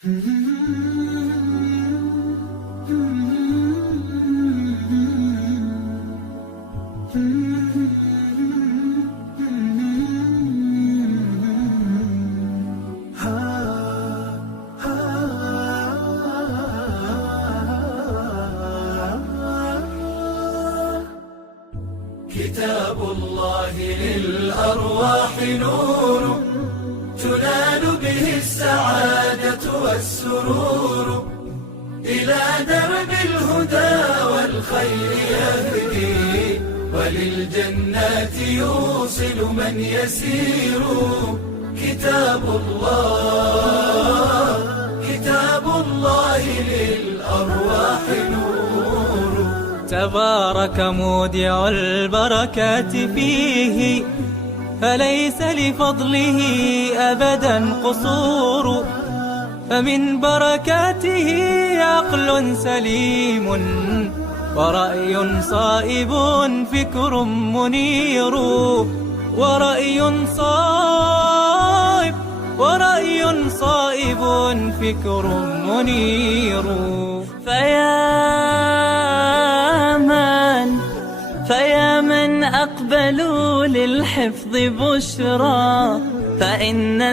كتاب الله للأرواح نور، تنال به السعادة والسرور، إلى درب الهدى والخير يهدي، وللجنات يوصل من يسير. كتاب الله للأرواح نور. تبارك مودع البركات فيه، فليس لفضله أبدا قصور. فمن بركاته عقل سليم، ورأي صائب فكر منير. ورأي صائب فكر منير. فيا من أقبلوا للحفظ بشرى، فإن